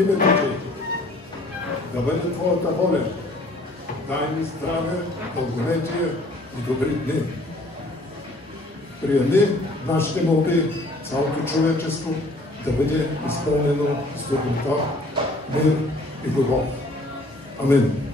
името Ти. Да бъде Твоята воля. Дай ни здраве, дълголетие и добри дни. Приеми нашите молби, цялото човечество да бъде изпълнено с доброта, мир и любов. Амин.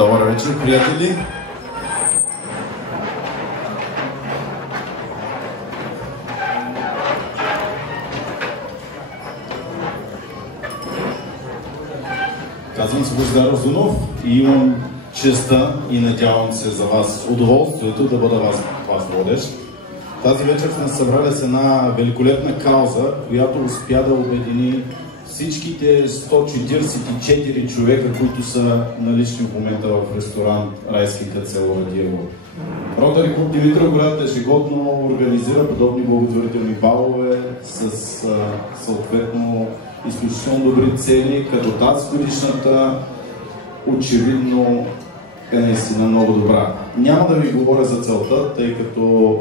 Добър вечер, приятели! Казвам се Божидар Озунов и имам честа и надявам се за вас удоволствието да бъда вас водещ. Тази вечер сме събрали с една великолепна кауза, която успя да обедини всичките 144 човека, които са налични в момента в ресторант Райските село Радиево. Ротари клуб Димитровград ежегодно организира подобни благотворителни балове с съответно изключително добри цели, като тази годишната очевидно е наистина много добра. Няма да ви говоря за целта, тъй като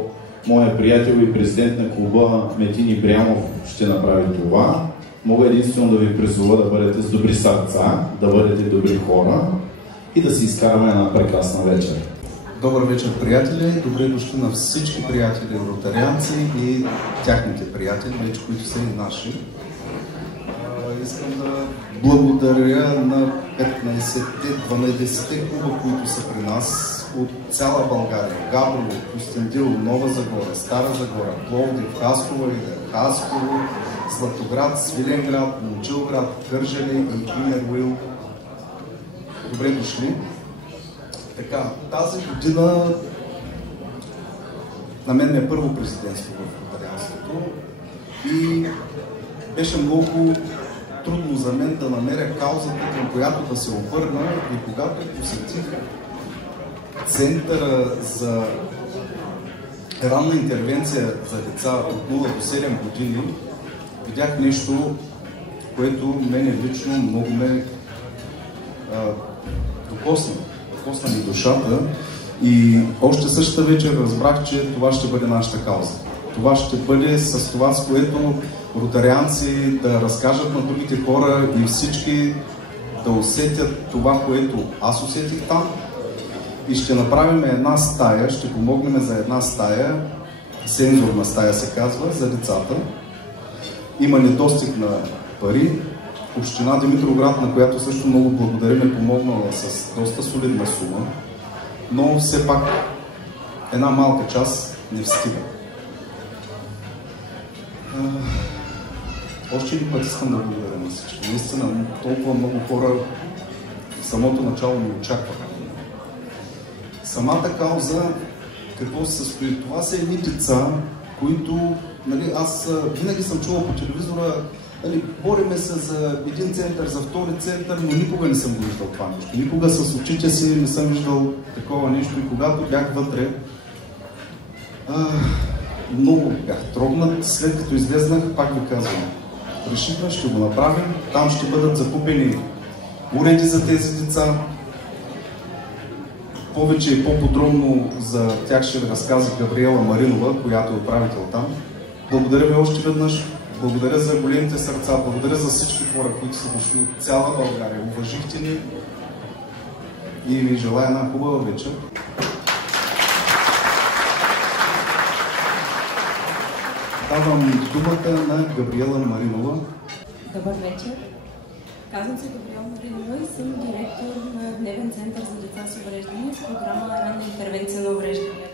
моят приятел и президент на клуба Метин Ибрямов ще направи това. мога единствено да ви призова да бъдете с добри сърца, да бъдете добри хора и да си изкараме една прекрасна вечер. Добър вечер, приятели! Добре дошли на всички приятели ротарианци и тяхните приятели, вече които са и наши. Искам да благодаря на 15-12 клуба, които са при нас от цяла България. Габрово, Кюстендил, Нова Загора, Стара Загора, Пловдив, Хасково, Златоград, Свиленград, Момчилград, Кърджали и Инервил. Добре дошли! Така, тази година на мен е първо президентство в ротарианството и беше много трудно за мен да намеря каузата, към която да се обърна, и когато посетих Центъра за ранна интервенция за деца от 0 до 7 години, видях нещо, което мене лично много ме докосна ми душата, и още същата вечер разбрах, че това ще бъде нашата кауза. Това ще бъде с това, с което ротарианци да разкажат на другите хора и всички да усетят това, което аз усетих там. И ще направим една стая, ще помогнем за една стая, сензорна стая се казва, за децата. Има недостиг на пари. Община Димитровград, на която също много благодарим, е помогнала с доста солидна сума, но все пак една малка част не стига. Още един път искам да благодаря на всички. Наистина толкова много хора в самото начало ни очакваха. Самата кауза, какво се състои? Това са едни деца, които, нали, аз винаги съм чувал по телевизора, нали, бориме се за един център, за втори център, но никога не съм го виждал това нещо. Никога с очите си не съм виждал такова нещо, и когато бях вътре, много бях трогнат. След като излезнах, пак ви казвам, решихме, ще го направим. Там ще бъдат закупени уреди за тези деца. Повече и по-подробно за тях ще ви разказа Габриела Маринова, която е управител там. Благодаря ви още веднъж. Благодаря за големите сърца. Благодаря за всички хора, които са дошли от цяла България. Уважихте ни и ви желая една хубава вечер. Давам думата на Габриела Маринова. Добър вечер. Казвам се Габриела Маринова и съм директор на Дневен център за деца с увреждания с програма Ранна интервенция на уврежданията.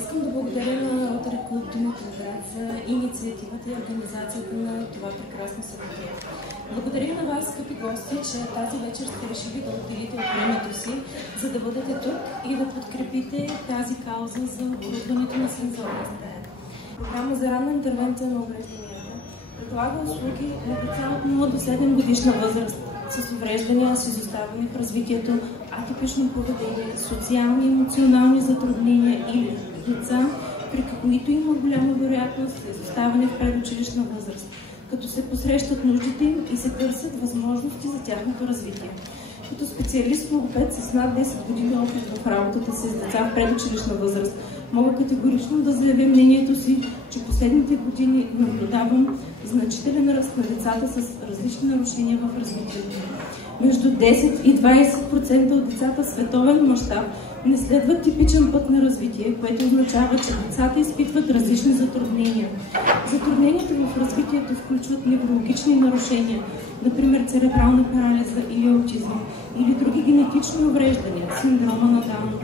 Искам да благодаря на Ротари клуб Димитровград за инициативата и организацията на това прекрасно събитие. Благодаря на вас, скъпи гости, че тази вечер сте решили да отделите от времето си, за да бъдете тук и да подкрепите тази кауза за оборудването на сензорна стая. Програма за ранна интервенция на уврежданията предлага услуги на деца от 0 до 7 годишна възраст с увреждания, с изоставане в развитието, атипично поведение, социални и емоционални затруднения или деца, при които има голяма вероятност за изоставане в предучилищна възраст, като се посрещат нуждите им и се търсят възможности за тяхното развитие. Като специалист логопед с над 10 години опит в работата си с деца в предучилищна възраст, мога категорично да заявя мнението си, че последните години наблюдавам значителен ръст на децата с различни нарушения в развитието. Между 10 и 20% от децата в световен мащаб не следват типичен път на развитие, което означава, че децата изпитват различни затруднения. Затрудненията в развитието включват неврологични нарушения, например церебрална парализа или аутизъм, или други генетични увреждания, синдрома на Даун.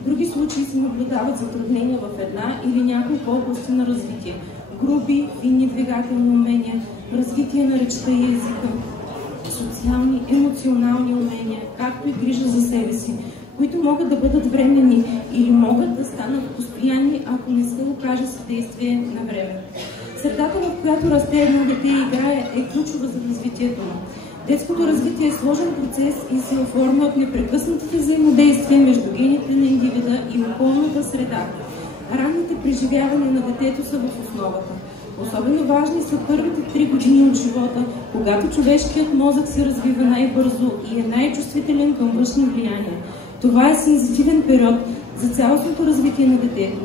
В други случаи се наблюдават затруднения в една или няколко области на развитие – груби, финни двигателни умения, развитие на речта и езика, социални, емоционални умения, както и грижа за себе си, които могат да бъдат временни или могат да станат постоянни, ако не се окаже съдействие на време. Средата, в която расте едно дете и играе, е ключова за развитието му. Детското развитие е сложен процес и се оформя от непрекъснатите взаимодействия между гените на индивида и околната среда. Ранните преживявания на детето са в основата. Особено важни са първите 3 години от живота, когато човешкият мозък се развива най-бързо и е най-чувствителен към външни влияния. Това е сензитивен период за цялостното развитие на детето.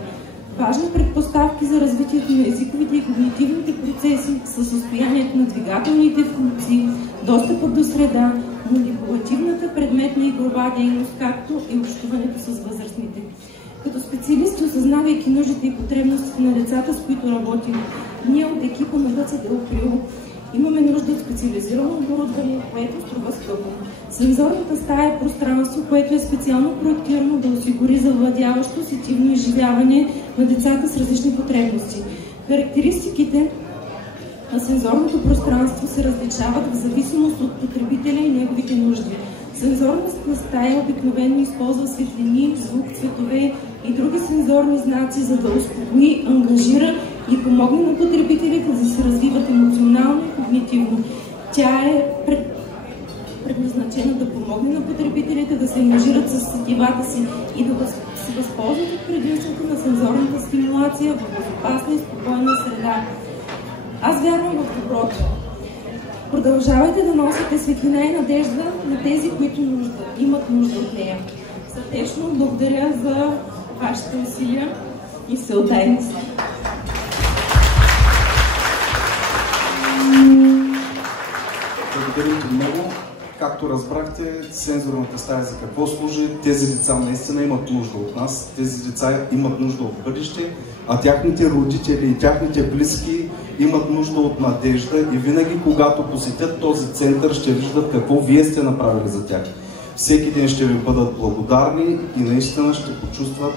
Важни предпоставки за развитието на езиковите и когнитивните процеси са състоянието на двигателните функции, достъпът до среда, манипулативната предметна и игрова дейност, както и общуването с възрастните. Като специалисти, осъзнавайки нуждите и потребностите на децата, с които работим, ние от екипа на ВЦД Април имаме нужда от специализирано оборудване, което струва скъпо. Сензорната стая е пространство, което е специално проектирано да осигури завладяващо сетивно изживяване на децата с различни потребности. Характеристиките на сензорното пространство се различават в зависимост от потребителя и неговите нужди. Сензорната стая обикновено използва светлини, звук, цветове и други сензорни знаци, за да успокои, ангажира и помогне на потребителите да се развиват емоционално и когнитивно. Тя е предназначена да помогне на потребителите да се ангажират с сетивата си и да се възползват от предимството на сензорната стимулация в безопасна и спокойна среда. Аз вярвам в доброто. Продължавайте да носите светлина и надежда на тези, които имат нужда от нея. Сърдечно благодаря за вашите усилия и всеотдайност. Благодарим ти много. Както разбрахте, сензорната стая за какво служи? Тези деца наистина имат нужда от нас, тези деца имат нужда от бъдеще, а тяхните родители и тяхните близки имат нужда от надежда и винаги, когато посетят този център, ще виждат какво вие сте направили за тях. Всеки ден ще ви бъдат благодарни и наистина ще почувстват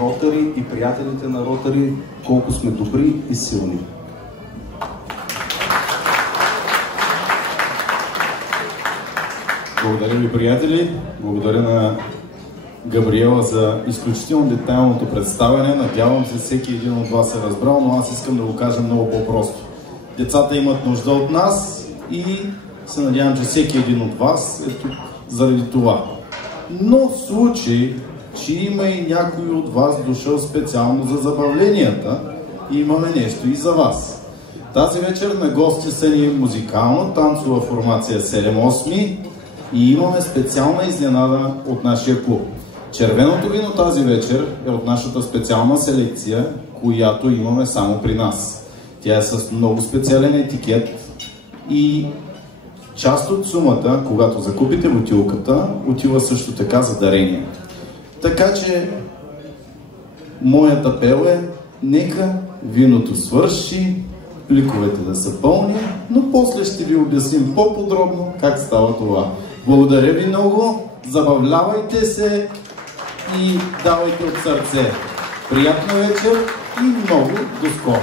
Ротари и приятелите на Ротари колко сме добри и силни. Благодаря ви, приятели. Благодаря на Габриела за изключително детайлното представяне. Надявам се всеки един от вас е разбрал, но аз искам да го кажа много по-просто. Децата имат нужда от нас и се надявам, че всеки един от вас е тук заради това. Но в случай, че има и някой от вас дошъл специално за забавленията, имаме нещо и за вас. Тази вечер на гости са ни музикално-танцова формация 7-8 и имаме специална изненада от нашия клуб. Червеното вино тази вечер е от нашата специална селекция, която имаме само при нас. Тя е с много специален етикет и част от сумата, когато закупите бутилката, отива също така за дарение. Така че, моят апел е, нека виното свърши, пликовете да са пълни, но после ще ви обясним по-подробно как става това. Благодаря ви много, забавлявайте се и давайте от сърце. Приятна вечер и много до скоро!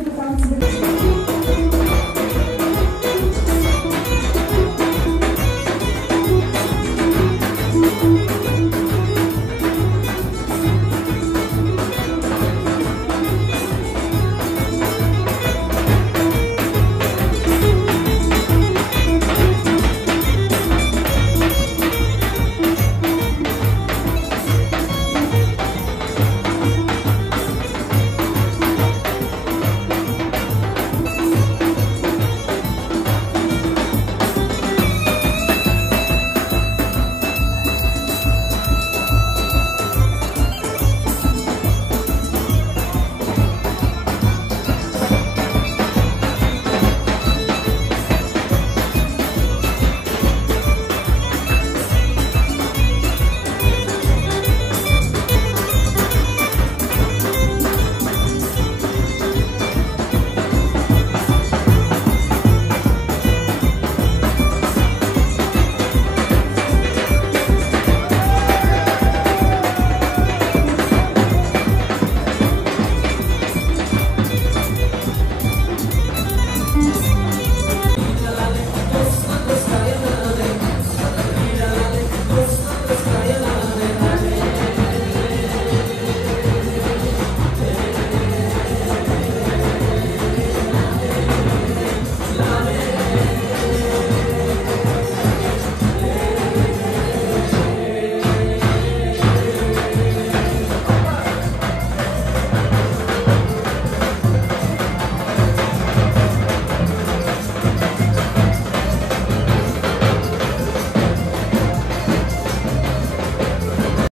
Българските танци